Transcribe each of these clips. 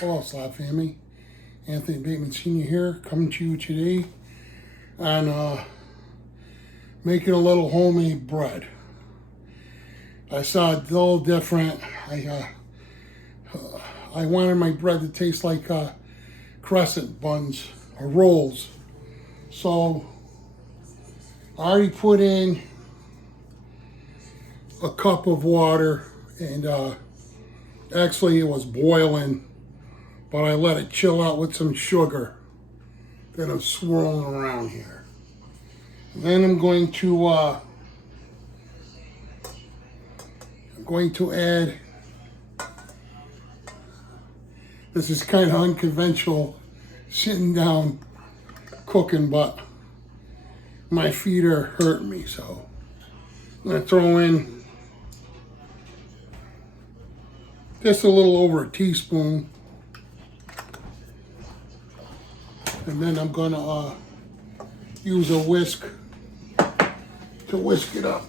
Hello, Slab family. Anthony Bateman Sr. here, coming to you today on making a little homemade bread. I saw it a little different. I wanted my bread to taste like crescent buns or rolls. So I already put in a cup of water, and actually it was boiling, but I let it chill out with some sugar that I'm swirling around here. Then I'm going to add, this is kind of unconventional sitting down cooking, but my feet are hurting me, so I'm gonna throw in just a little over a teaspoon, and then I'm gonna use a whisk to whisk it up.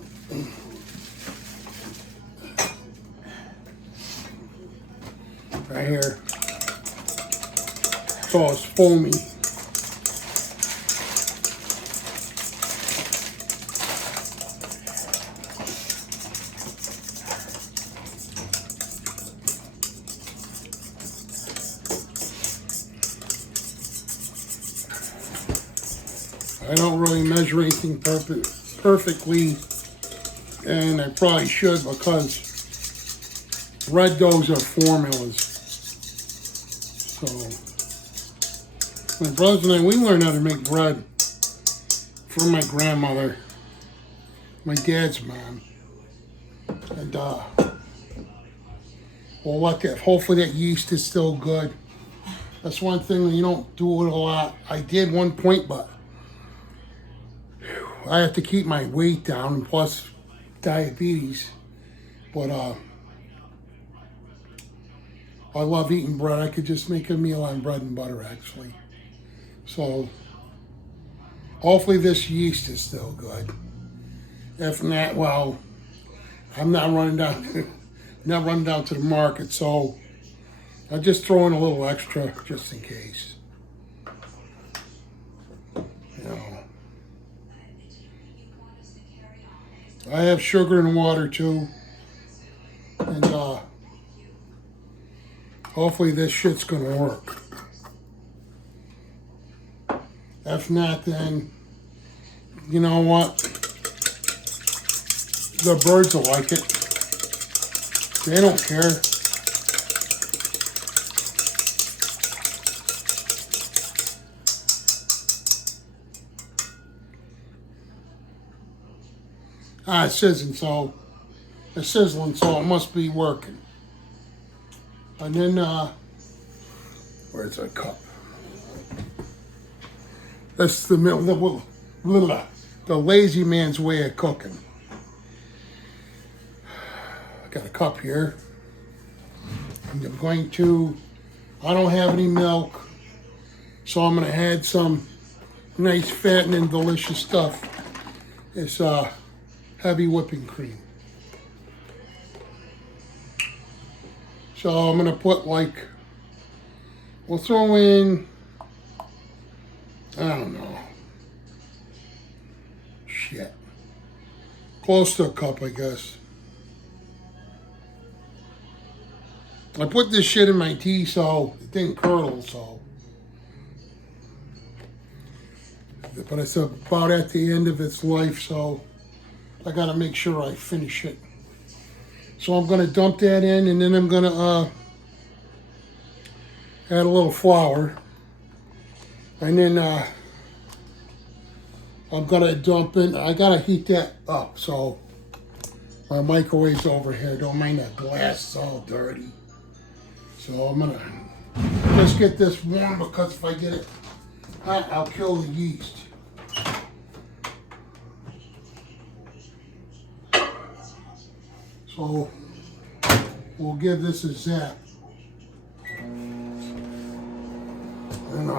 Right here, so it's foamy. I don't really measure anything perfectly, and I probably should, because red doughs are formulas. So my brothers and I, we learned how to make bread from my grandmother, my dad's mom, and well, look, hopefully that yeast is still good. That's one thing, you don't do it a lot. I did one point, but I have to keep my weight down, and plus diabetes. But I love eating bread. I could just make a meal on bread and butter, actually. So hopefully this yeast is still good. If not, well, I'm not running down to the market, so I'll just throw in a little extra just in case. You know, I have sugar and water too, and hopefully this shit's gonna work. If not, then you know what? The birds will like it. They don't care. It's sizzling, so it must be working. And then, where's our cup? That's the lazy man's way of cooking. I got a cup here. And I'm going to, I don't have any milk, so I'm going to add some nice, fattening, delicious stuff. It's heavy whipping cream. So I'm going to put we'll throw in, I don't know, shit, close to a cup, I guess. I put this shit in my tea so it didn't curdle, so. But it's about at the end of its life, so I gotta make sure I finish it. So I'm gonna dump that in, and then I'm gonna add a little flour. And then I'm gonna dump in, I gotta heat that up, so my microwave's over here. Don't mind that glass, it's all dirty. So I'm gonna just get this warm, because if I get it hot, I'll kill the yeast. So we'll give this a zap. And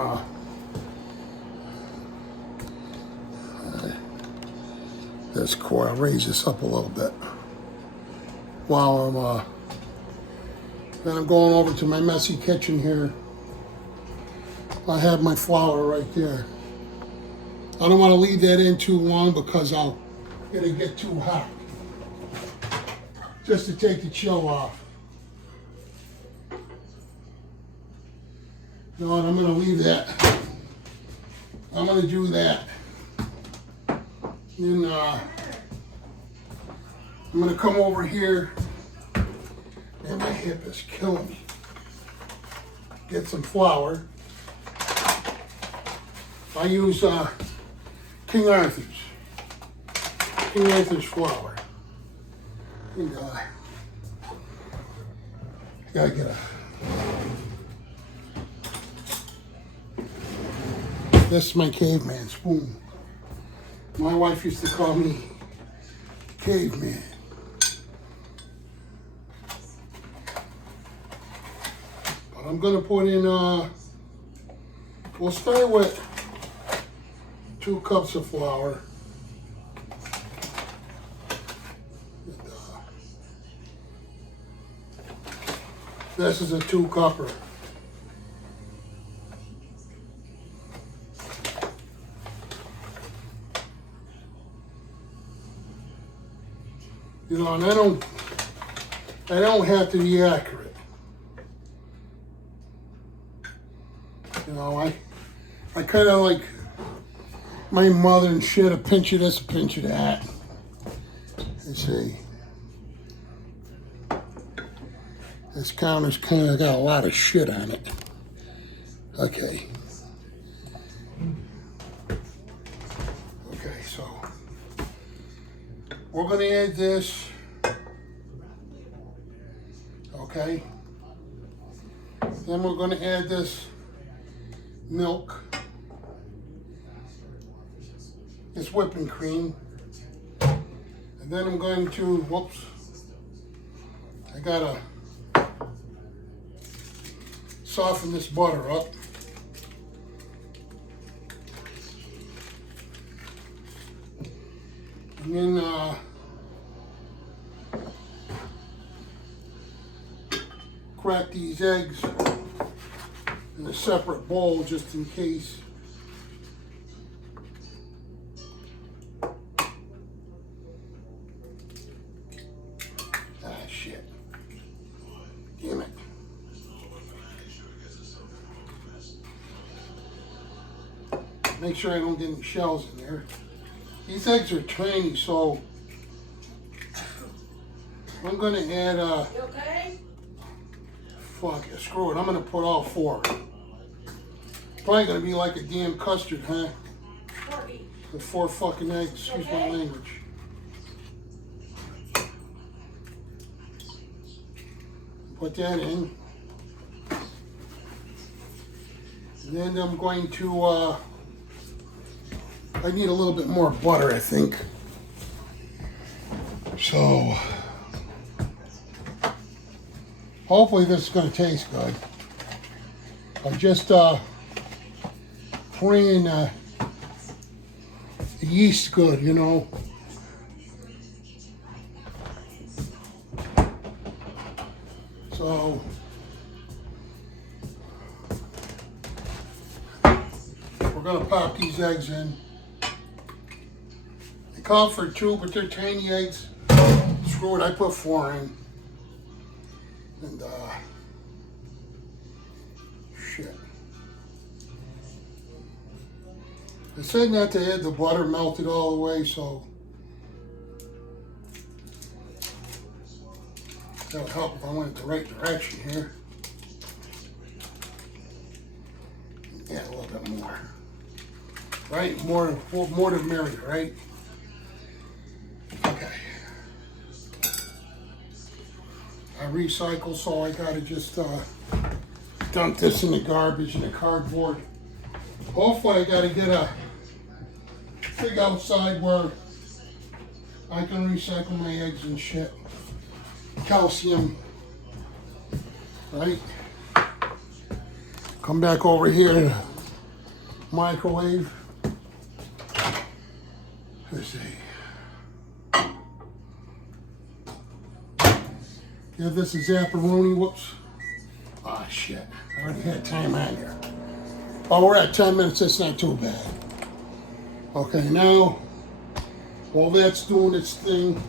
this core, I'll raise this up a little bit while I'm Then I'm going over to my messy kitchen here. I have my flour right there. I don't want to leave that in too long because it'll get too hot. Just to take the chill off. No, and I'm going to leave that. I'm going to do that. Then I'm going to come over here. And my hip is killing me. Get some flour. I use King Arthur's. King Arthur's flour. And gotta get this is my caveman spoon. My wife used to call me caveman. But I'm gonna put in we'll start with 2 cups of flour. And, this is a 2-cupper. You know, and I don't have to be accurate. You know, I kind of like my mother and shit, a pinch of this, a pinch of that. Let's see. This counter's kind of got a lot of shit on it. Okay. Okay, so we're gonna add this. Okay. Then we're gonna add this milk. This whipping cream. And then I'm going to, whoops, I gotta soften this butter up. And then crack these eggs in a separate bowl just in case. Shit. Damn it. Make sure I don't get any shells in there. These eggs are tiny, so I'm gonna add You okay? fuck it, screw it. I'm gonna put all 4. Probably gonna be like a damn custard, huh? With 4 fucking eggs, excuse my language. Put that in. And then I'm going to, I need a little bit more butter, I think. So, hopefully this is going to taste good. I'm just praying the yeast good, you know. So, we're gonna pop these eggs in. They call for 2, but they're tiny eggs. Screw it, I put 4 in. And, shit. I said not to add the butter melted all the way, so that would help if I went the right direction here. Yeah, a little bit more. Right? More the merrier, right? Okay. I recycle, so I gotta just dump this in the garbage in the cardboard. Hopefully I gotta get a thing outside where I can recycle my eggs and shit. Calcium, right? Come back over here to microwave. Let's see. Give this a zapparoni, whoops. Ah, shit. I already had time on here. Oh, we're at 10 minutes. That's not too bad. Okay, now, while that's doing its thing,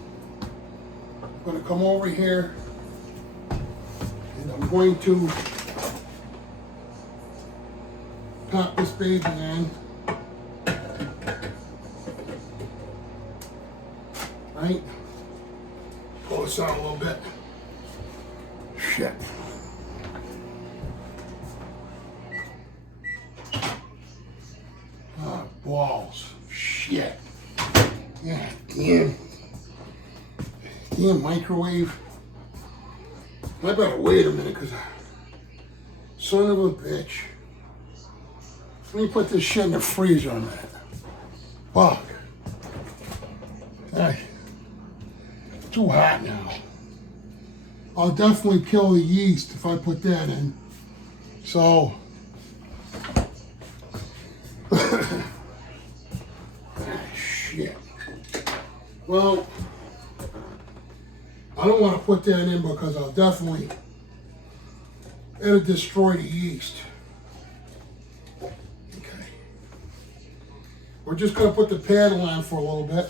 I'm going to come over here and I'm going to pop this baby in. Right? Pull this out a little bit. Shit. Ah, balls. Shit. Yeah, damn. Damn microwave. I better wait a minute, because son of a bitch. Let me put this shit in the freezer a minute. Fuck. Hey. Too hot now. I'll definitely kill the yeast if I put that in. So, shit. Well, I don't want to put that in because it'll destroy the yeast. Okay. We're just going to put the paddle on for a little bit.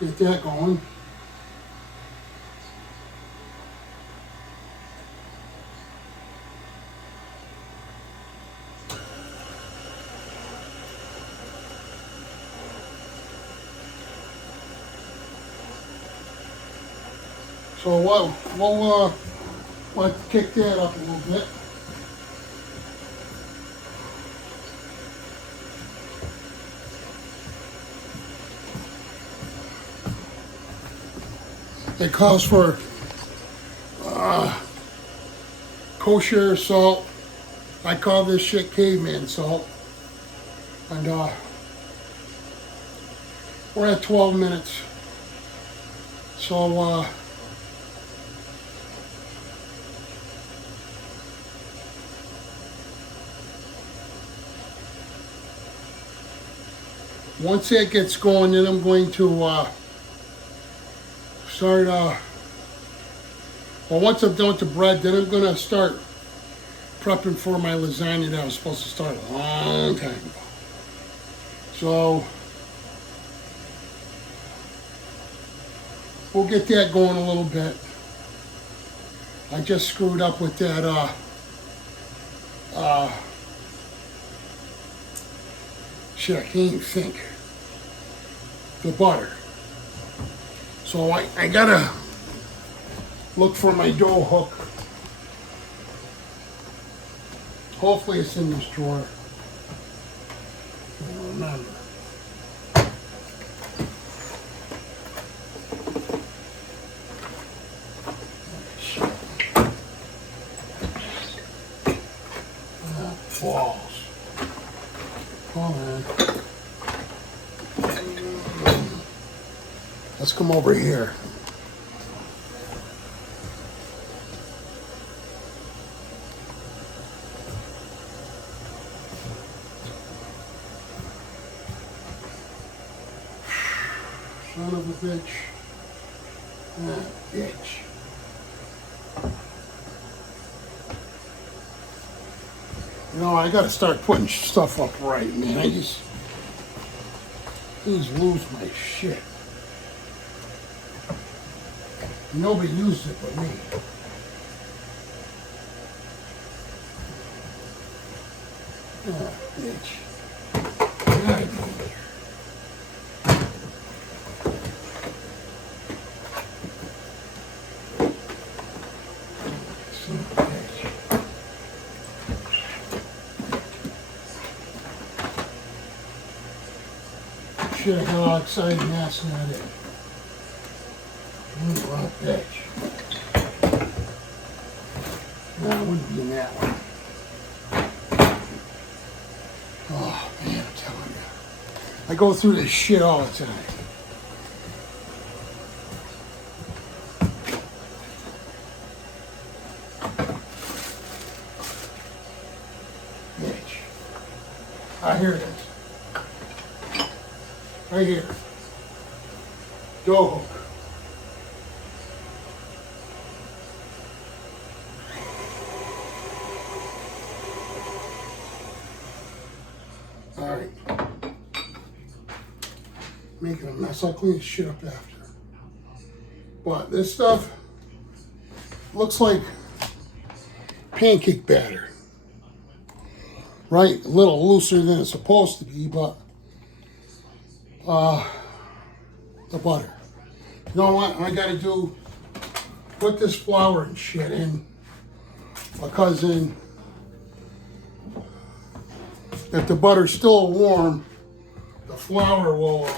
Get that going. So we'll kick that up a little bit. It calls for kosher salt. I call this shit caveman salt. And we're at 12 minutes. So once that gets going, then I'm going to start, well, once I'm done with the bread, then I'm going to start prepping for my lasagna that I was supposed to start a long time ago. So, we'll get that going a little bit. I just screwed up with that, shit, I can't even think. The butter. So I gotta look for my dough hook. Hopefully it's in this drawer. I don't remember. Balls. Hold on. Let's come over here. Son of a bitch. Ah, bitch. You know, I gotta start putting stuff up right, man. I just lose my shit. Nobody used it but me. Ah, bitch. Get out of here. Son of a bitch. Should have got all excited and asked that in. What a bitch. No, I wouldn't be in that one. Oh, man, I'm telling you. I go through this shit all the time. Bitch. I hear this. Right here. Dough hook. making a mess. I'll clean this shit up after. But this stuff looks like pancake batter. Right? A little looser than it's supposed to be, but the butter. You know what I gotta do? Put this flour and shit in, because then if the butter's still warm, the flour will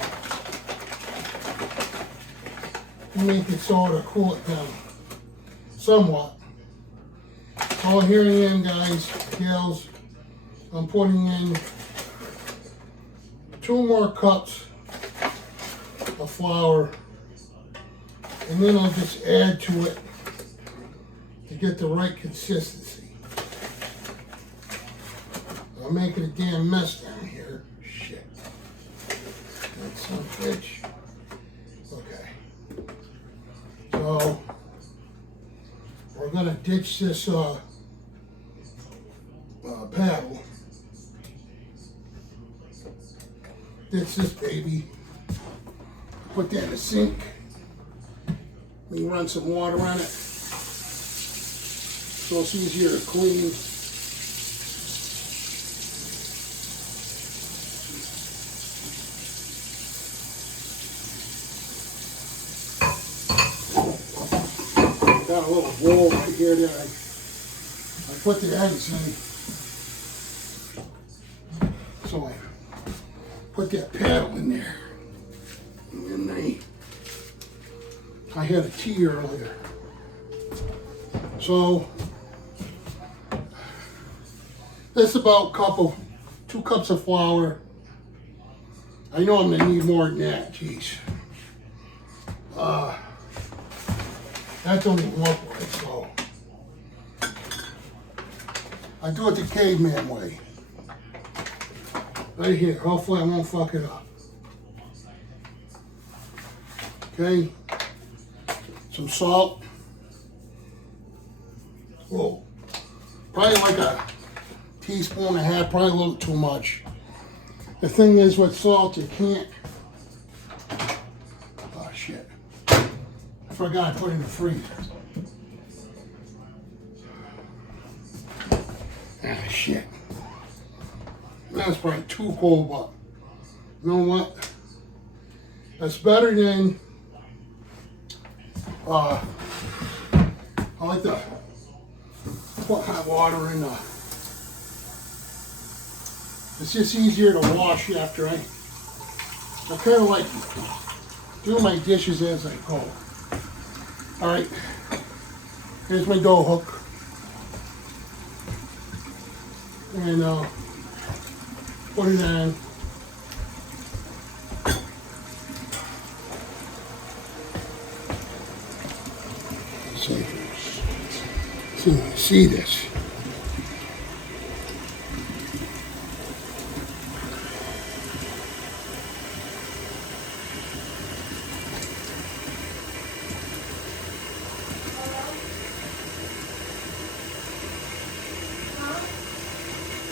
make it so to cool it down somewhat. So here I am, guys, gals. I'm putting in 2 more cups of flour, and then I'll just add to it to get the right consistency. I'm making a damn mess down here. Shit. That's some bitch. Okay. So we're gonna ditch this paddle. Ditch this baby. Put that in the sink. Let me run some water on it so it's easier to clean. Got a little bowl right here that I put the eggs in. So I put that paddle in there. And then I had a tea earlier. So that's about 2 cups of flour. I know I'm gonna need more than that, jeez. That don't even look right, so I do it the caveman way. Right here, hopefully I won't fuck it up. Okay, some salt. Whoa, probably like a teaspoon and a half, probably a little too much. The thing is with salt, you can't, oh shit. I forgot I put it in the freezer. Ah shit. That's probably too cold, but you know what? That's better than, I like to put hot water in it's just easier to wash after I kind of like do my dishes as I go. All right, here's my dough hook. And put it on. See this.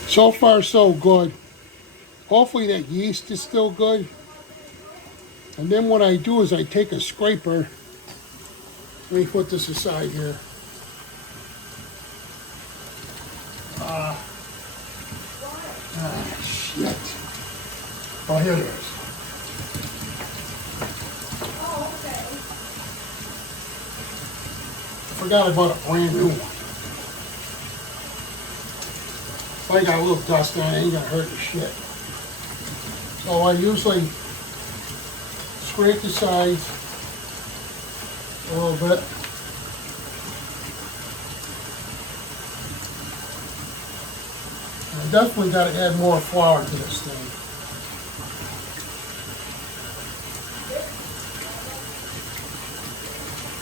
So far, so good. Hopefully that yeast is still good. And then what I do is I take a scraper. Let me put this aside here. Shit. Oh, here it is. Oh, okay. I forgot I bought a brand new one. If I got a little dust on it, ain't gonna hurt the shit. So I usually scrape the sides a little bit. I definitely got to add more flour to this thing.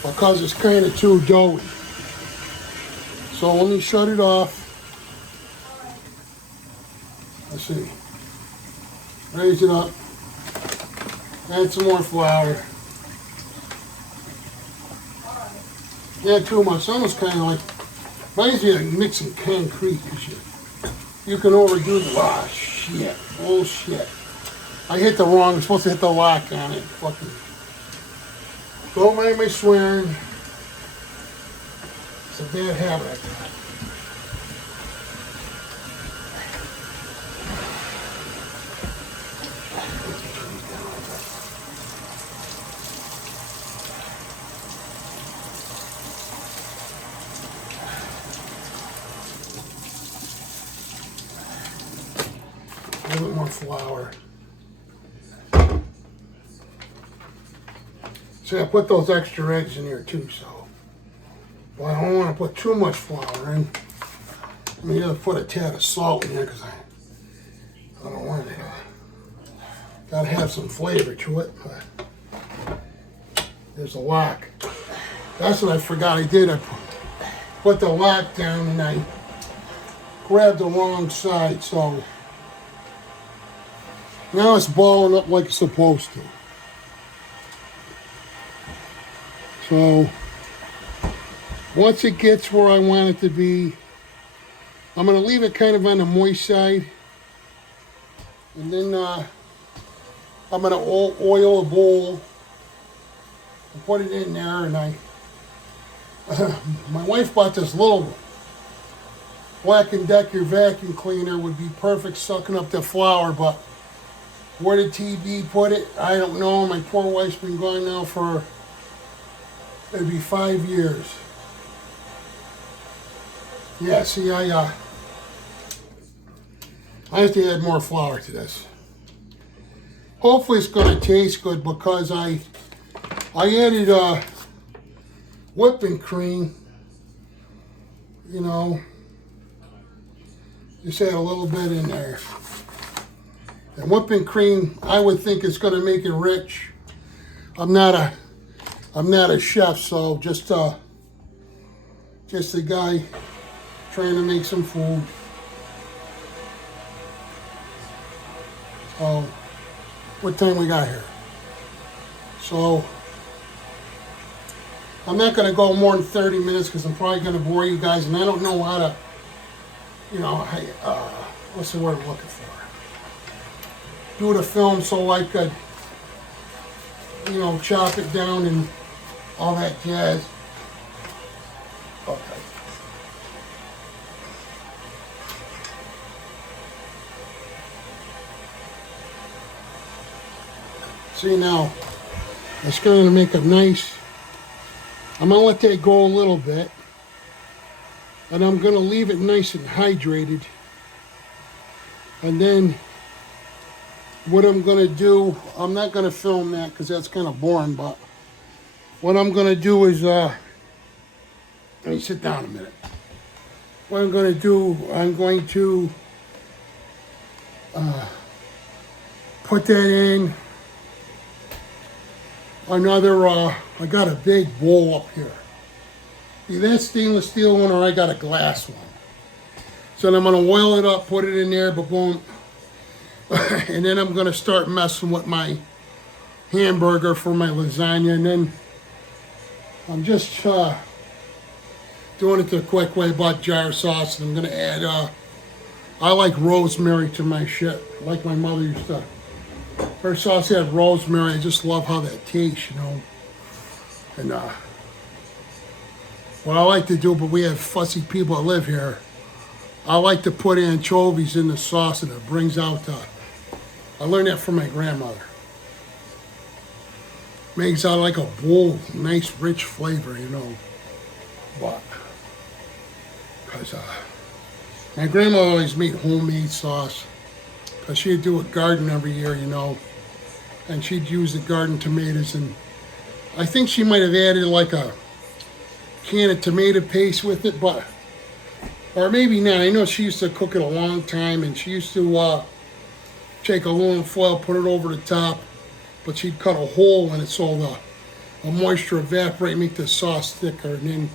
Because it's kind of too doughy. So let me shut it off. Let's see. Raise it up. Add some more flour. Add too much. It's almost kind of like, reminds me of mixing concrete. You can overdo the, oh shit, bullshit. I hit the wrong, I'm supposed to hit the lock on it. Fucking. Don't mind my swearing. It's a bad habit I got. A little bit more flour. See, I put those extra eggs in here too, so. But I don't want to put too much flour in. I'm going to put a tad of salt in here because I don't want it. Got to have some flavor to it. But there's a lock. That's what I forgot I did. I put the lock down and I grabbed the wrong side, so now it's balling up like it's supposed to. So once it gets where I want it to be, I'm going to leave it kind of on the moist side. And then I'm going to oil a bowl and put it in there. And my wife bought this little Black & Decker vacuum cleaner. Would be perfect sucking up the flour, but where did TB put it? I don't know. My poor wife's been gone now for maybe 5 years. Yeah, see, I have to add more flour to this. Hopefully it's going to taste good because I added whipping cream, you know, just add a little bit in there. And whipping cream, I would think it's going to make it rich. I'm not a chef, so just a guy trying to make some food. So, what time we got here? So, I'm not going to go more than 30 minutes because I'm probably going to bore you guys, and I don't know how to, you know, what's the word I'm looking for? Do the film so I could, you know, chop it down and all that jazz. Okay. See now, it's going to make a nice, I'm going to let that go a little bit. And I'm going to leave it nice and hydrated. And then what I'm going to do, I'm not going to film that because that's kind of boring, but what I'm going to do is, let me sit down a minute. What I'm going to do, I'm going to put that in another, I got a big bowl up here. See, that's stainless steel one, or I got a glass one. So then I'm going to oil it up, put it in there, boom. And then I'm going to start messing with my hamburger for my lasagna. And then I'm just doing it the quick way, bought jar sauce. And I'm going to add, I like rosemary to my shit, like my mother used to. Her sauce had rosemary. I just love how that tastes, you know. And what I like to do, but we have fussy people that live here, I like to put anchovies in the sauce, and it brings out I learned that from my grandmother. Makes out like a bowl, nice rich flavor, you know. But, because my grandmother always made homemade sauce, because she'd do a garden every year, you know, and she'd use the garden tomatoes, and I think she might have added like a can of tomato paste with it, but, or maybe not. I know she used to cook it a long time, and she used to take aluminum foil, put it over the top, but she'd cut a hole in it so the moisture evaporate, make the sauce thicker, and then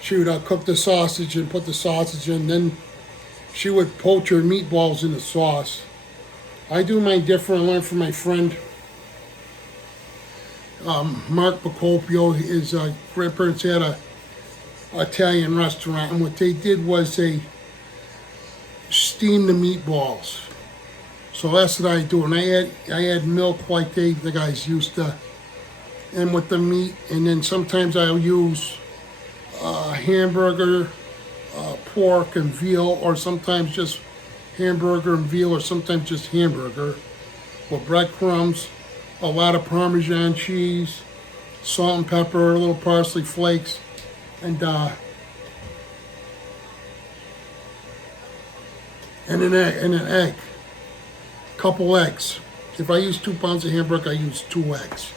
she would cook the sausage and put the sausage in, then she would poach her meatballs in the sauce. I do mine different. I learned from my friend, Mark Bacopio. His grandparents had a Italian restaurant, and what they did was they steamed the meatballs. So that's what I do, and I add milk like the guys used to, and with the meat, and then sometimes I'll use hamburger, pork and veal, or sometimes just hamburger and veal, or sometimes just hamburger with breadcrumbs, a lot of Parmesan cheese, salt and pepper, a little parsley flakes, and an egg, couple eggs. If I use 2 pounds of hamburger, I use 2 eggs.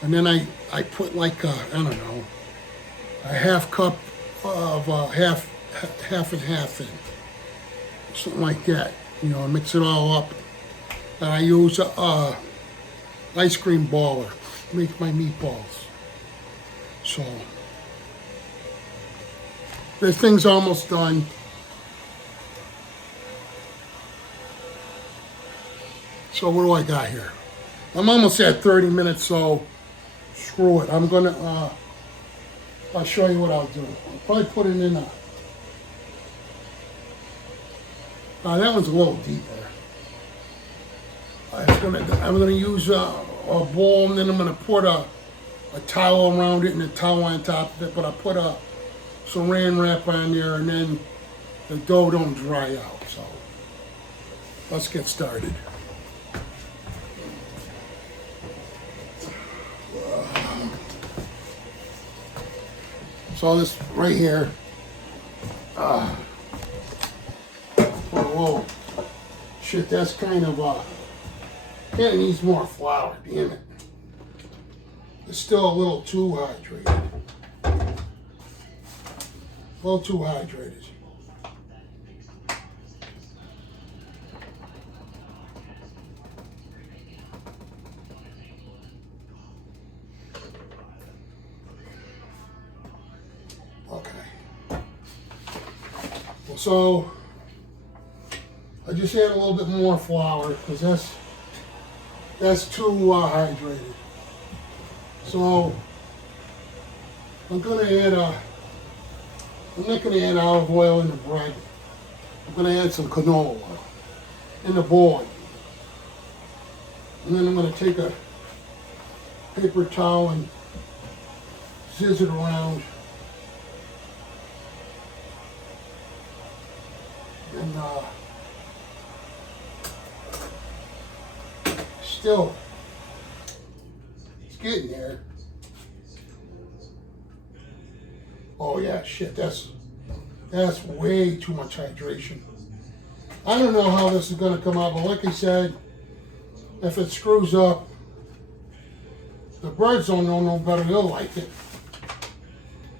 And then I put like, I don't know, a half cup of half and half in. Something like that. You know, I mix it all up. And I use a ice cream baller to make my meatballs. So, this thing's almost done. So what do I got here? I'm almost at 30 minutes, so screw it. I'm gonna, I'll show you what I'll do. I'll probably put it in that one's a little deeper. I'm gonna use a bowl, and then I'm gonna put a towel around it and a towel on top of it, but I put a saran wrap on there, and then the dough don't dry out. So let's get started. So this right here, whoa, shit, that's kind of needs more flour, damn it. It's still a little too hydrated. A little too hydrated. So I just add a little bit more flour because that's too hydrated. So I'm not gonna add olive oil in the bread. I'm gonna add some canola oil in the bowl. And then I'm gonna take a paper towel and zizz it around. And still, it's getting there. Oh yeah, shit, that's way too much hydration. I don't know how this is gonna come out, but like I said, if it screws up, the birds don't know no better, they'll like it.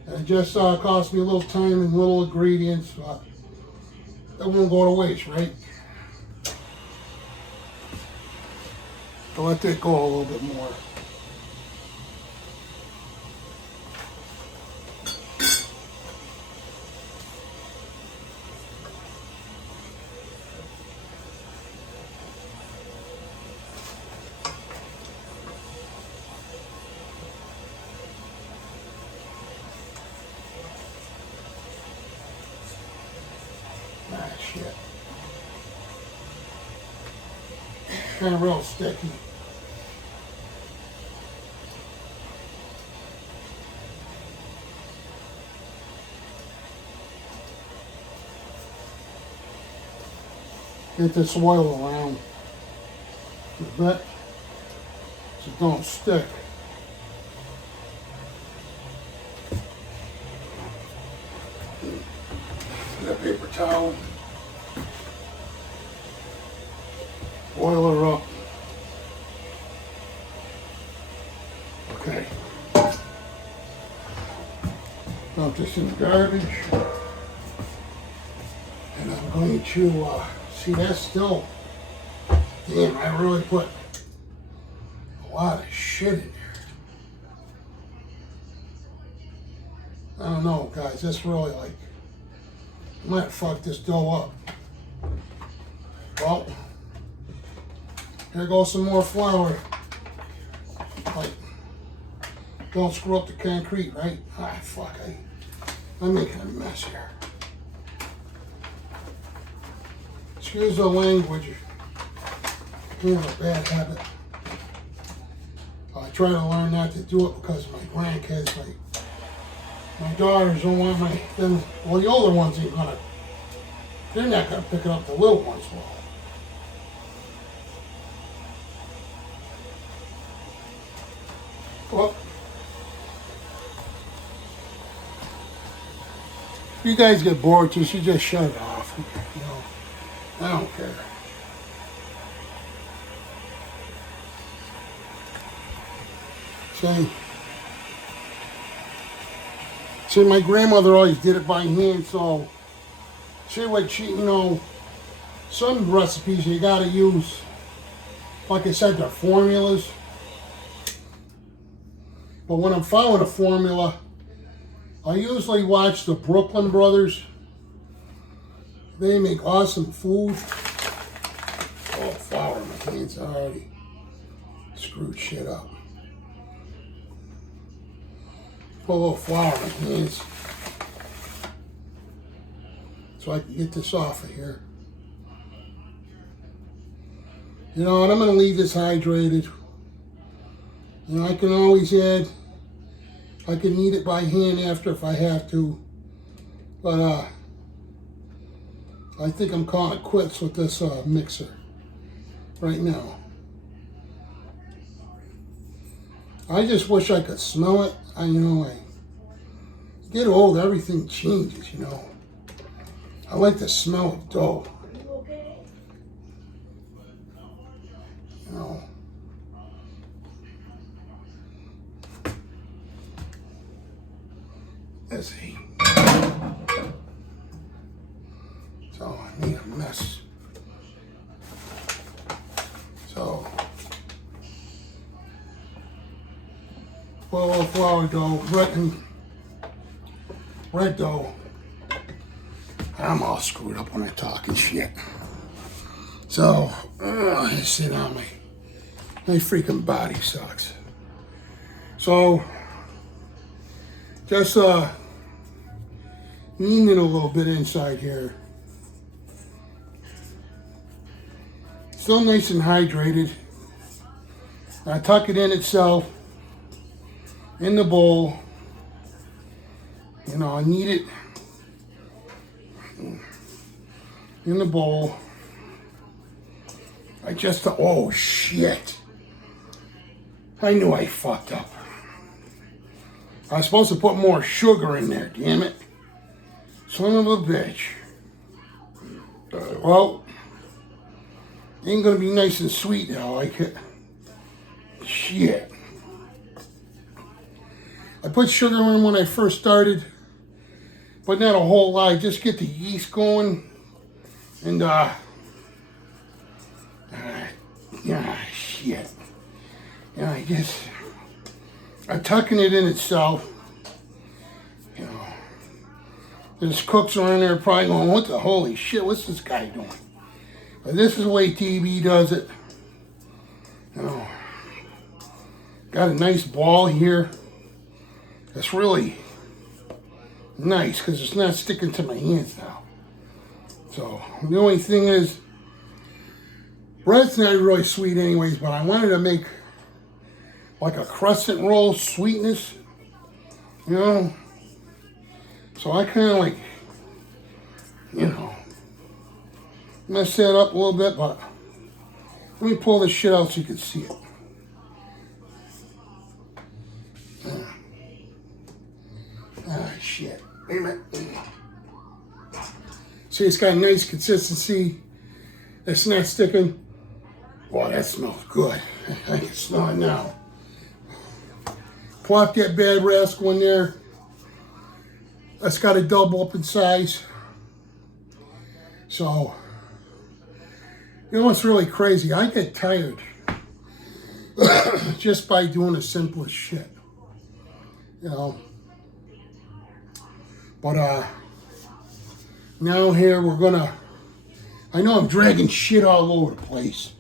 And it just cost me a little time and little ingredients. That won't go to waste, right? So let that go a little bit more. Shit. Kind of real sticky. Get this oil around a bit so it don't stick. Get a paper towel. Oil her up. Okay. Dump this in the garbage. And I'm going to, see, that's still, damn, I really put a lot of shit in there. I don't know, guys, that's really like, I might fuck this dough up. Well, here goes some more flour. Like, don't screw up the concrete, right? Ah, fuck, I'm making a mess here. Excuse the language. I have a bad habit. I try to learn not to do it because my grandkids, my daughters don't want well, the older ones ain't gonna, they're not gonna pick it up, the little ones will. Well, if you guys get bored, you should just shut it off. You know, I don't care. See, my grandmother always did it by hand, so you know, some recipes you gotta use, like I said, they're formulas. But when I'm following a formula, I usually watch the Brooklyn Brothers. They make awesome food. Oh, flour, my hands already screwed shit up. Put a little flour in my hands so I can get this off of here. You know, and I'm going to leave this hydrated. You know, I can always add, I can knead it by hand after if I have to. But I think I'm calling it quits with this mixer right now. I just wish I could smell it. I get old, everything changes, you know. I like the smell of dough. You know. Let's see. So I need a mess. So well, flour dough, red dough. I'm all screwed up when I talk and shit. So I sit on my freaking body sucks. So just kneading it a little bit inside here. Still nice and hydrated. I tuck it in itself in the bowl. You know, I knead it in the bowl. Oh shit. I knew I fucked up. I was supposed to put more sugar in there, damn it. Son of a bitch. Well, ain't gonna be nice and sweet now, like it. Shit. I put sugar in when I first started, but not a whole lot. Just get the yeast going. And, shit. Yeah, I guess I'm tucking it in itself. You know, there's cooks around there probably going, what the holy shit, what's this guy doing? But this is the way TV does it. You know, got a nice ball here. It's really nice because it's not sticking to my hands now. So the only thing is, bread's not really sweet anyways, but I wanted to make like a crescent roll sweetness, you know. So I kind of like, you know, mess that up a little bit, but let me pull this shit out so you can see it. Shit. Wait a minute. See, it's got a nice consistency. It's not sticking. Boy, that smells good. I can smell it now. Plop that bad rascal in there. That's got to double up in size. So, you know what's really crazy? I get tired just by doing the simplest shit. You know. But now here we're gonna, I know I'm dragging shit all over the place,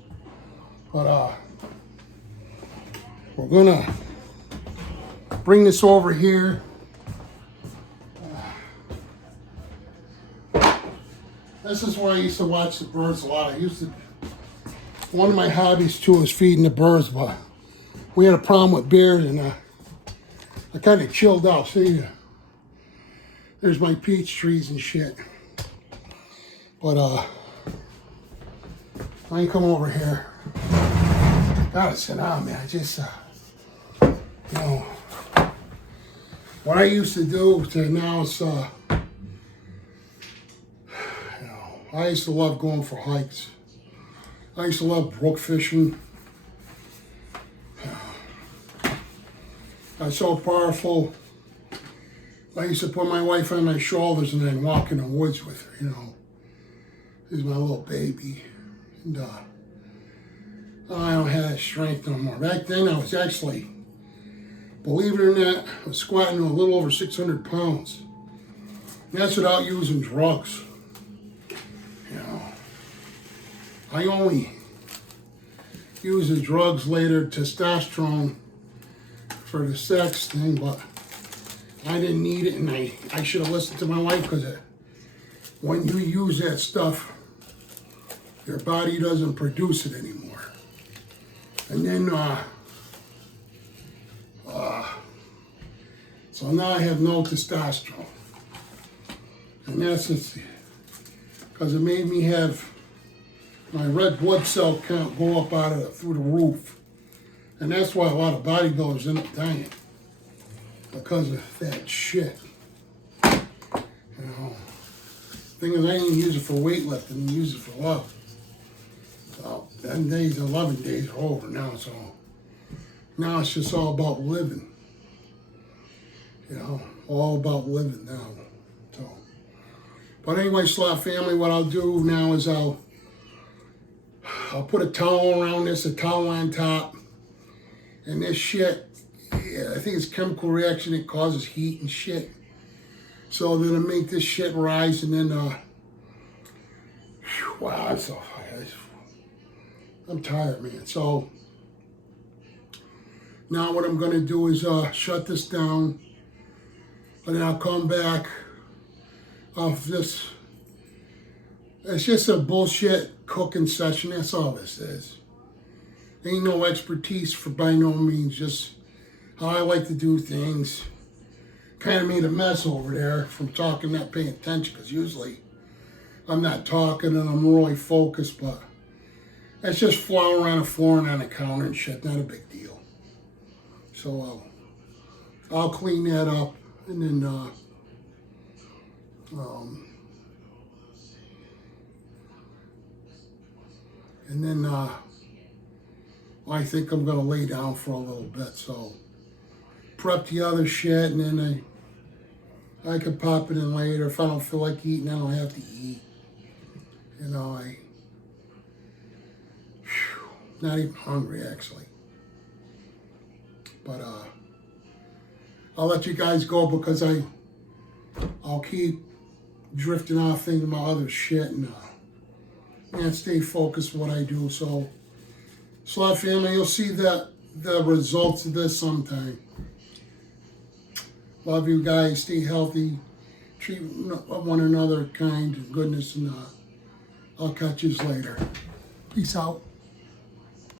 but we're gonna bring this over here. This is where I used to watch the birds a lot. I used to One of my hobbies too is feeding the birds, but we had a problem with bears and I kind of chilled out. See, there's my peach trees and shit. But I ain't come over here. Gotta sit down, man. I just, you know, what I used to do to now is, you know, I used to love going for hikes. I used to love brook fishing. I was so powerful. I used to put my wife on my shoulders and then walk in the woods with her, you know. This is my little baby. And I don't have that strength no more. Back then I was actually, believe it or not, I was squatting to a little over 600 pounds. And that's without using drugs. You know, I only use the drugs later, testosterone, for the sex thing, but I didn't need it, and I should have listened to my wife, because when you use that stuff, your body doesn't produce it anymore. And then, so now I have no testosterone. And that's just because it made me have my red blood cell count go up through the roof. And that's why a lot of bodybuilders end up dying, because of that shit. You know, thing is, I didn't use it for weightlifting, I use it for love. So 10 days, 11 days are over now, so now it's just all about living. You know, all about living now. So, but anyway, Slot family, what I'll do now is I'll put a towel around this, a towel on top, and this shit, yeah, I think it's chemical reaction, it causes heat and shit. So then it'll make this shit rise, and then, wow, I'm so, I'm tired, man. So now what I'm gonna do is shut this down, and then I'll come back off this. It's just a bullshit cooking session, that's all this is. Ain't no expertise for by no means, just how I like to do things. Kind of made a mess over there from talking, not paying attention, because usually I'm not talking and I'm really focused, but it's just flour on the floor and on the counter and shit, not a big deal. So I'll clean that up, and then I think I'm gonna lay down for a little bit. So prep the other shit, and then I could pop it in later. If I don't feel like eating, I don't have to eat. You know, not even hungry actually. But I'll let you guys go, because I'll keep drifting off thinking about other shit, and stay focused on what I do. So Slot family, you'll see the results of this sometime. Love you guys. Stay healthy. Treat one another kind and goodness, and I'll catch you later. Peace out.